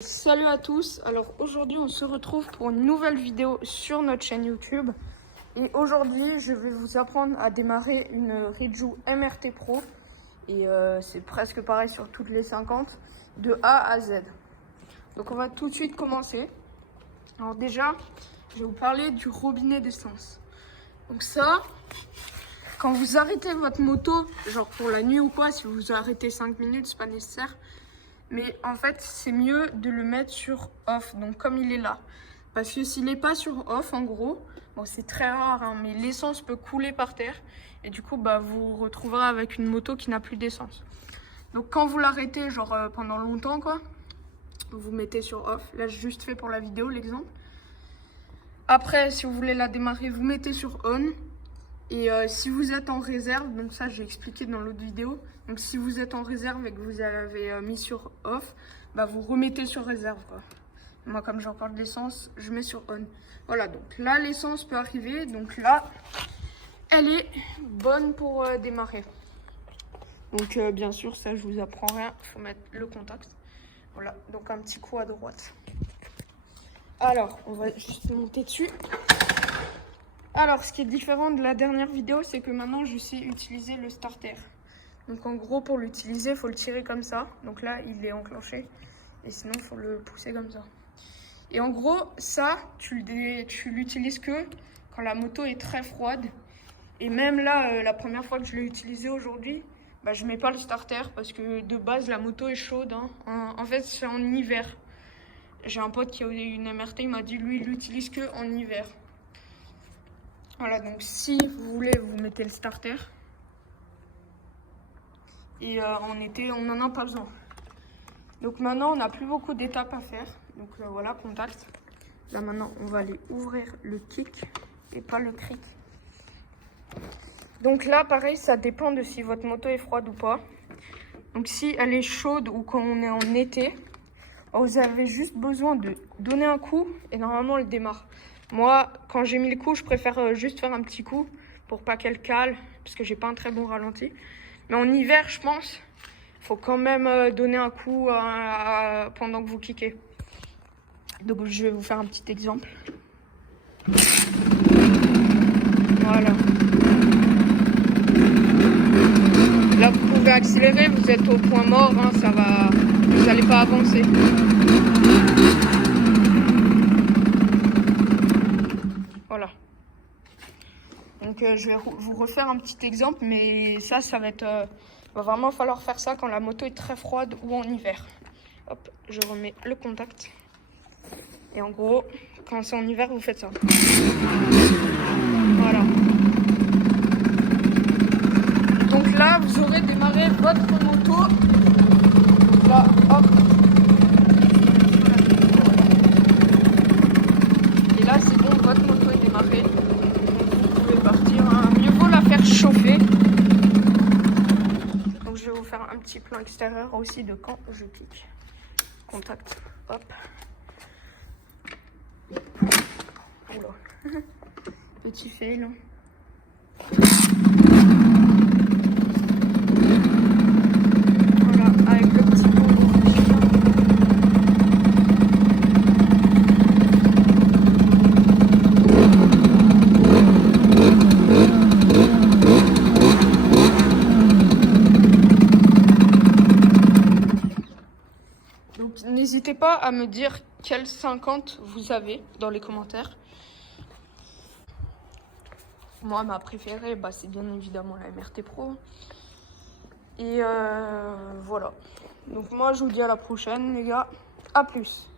Salut à tous, alors aujourd'hui on se retrouve pour une nouvelle vidéo sur notre chaîne YouTube et aujourd'hui je vais vous apprendre à démarrer une Ridgio MRT Pro et c'est presque pareil sur toutes les 50 de A à Z. Donc on va tout de suite commencer. Alors déjà je vais vous parler du robinet d'essence. Donc ça, quand vous arrêtez votre moto, genre pour la nuit ou quoi, si vous arrêtez 5 minutes c'est pas nécessaire. Mais en fait, c'est mieux de le mettre sur off, donc comme il est là. Parce que s'il n'est pas sur off, en gros, bon, c'est très rare, hein, mais l'essence peut couler par terre. Et du coup, bah, vous vous retrouverez avec une moto qui n'a plus d'essence. Donc quand vous l'arrêtez, genre pendant longtemps, quoi, vous mettez sur off. Là, j'ai juste fait pour la vidéo, l'exemple. Après, si vous voulez la démarrer, vous mettez sur on. Et si vous êtes en réserve, donc ça j'ai expliqué dans l'autre vidéo, donc si vous êtes en réserve et que vous avez mis sur off, bah vous remettez sur réserve, quoi. Moi comme j'ai encore de l'essence, je mets sur on. Voilà, donc là l'essence peut arriver, donc là elle est bonne pour démarrer. Donc bien sûr ça je vous apprends rien, il faut mettre le contact. Voilà, donc un petit coup à droite. Alors on va juste monter dessus. Alors, ce qui est différent de la dernière vidéo, c'est que maintenant, je sais utiliser le starter. Donc, en gros, pour l'utiliser, il faut le tirer comme ça. Donc là, il est enclenché. Et sinon, il faut le pousser comme ça. Et en gros, ça, tu l'utilises que quand la moto est très froide. Et même là, la première fois que je l'ai utilisé aujourd'hui, bah, je ne mets pas le starter parce que de base, la moto est chaude. Hein. En fait, c'est en hiver. J'ai un pote qui a eu une MRT, il m'a dit, lui, il l'utilise que en hiver. Voilà, donc si vous voulez, vous mettez le starter. Et en été, on n'en a pas besoin. Donc maintenant, on n'a plus beaucoup d'étapes à faire. Donc voilà, contact. Là maintenant, on va aller ouvrir le kick et pas le cric. Donc là, pareil, ça dépend de si votre moto est froide ou pas. Donc si elle est chaude ou quand on est en été, vous avez juste besoin de donner un coup et normalement, elle démarre. Moi, quand j'ai mis le coup, je préfère juste faire un petit coup pour pas qu'elle cale, parce que j'ai pas un très bon ralenti. Mais en hiver, je pense, il faut quand même donner un coup pendant que vous kickez. Donc, je vais vous faire un petit exemple. Voilà. Là, vous pouvez accélérer, vous êtes au point mort, hein, ça va, vous n'allez pas avancer. Voilà. Donc je vais vous refaire un petit exemple, mais ça va être... va vraiment falloir faire ça quand la moto est très froide ou en hiver. Hop, je remets le contact. Et en gros, quand c'est en hiver, vous faites ça. Voilà. Donc là, vous aurez démarré votre moto. Là, hop. Et là, c'est bon, votre moto est démarrée. Partir, hein. Mieux vaut la faire chauffer. Donc je vais vous faire un petit plan extérieur aussi de quand je kick. Contact, hop. Oula. Petit fail. Voilà, avec le petit pot. Donc n'hésitez pas à me dire quelle 50 vous avez dans les commentaires. Moi, ma préférée, bah, c'est bien évidemment la MRT Pro. Et voilà. Donc moi, je vous dis à la prochaine, les gars. À plus.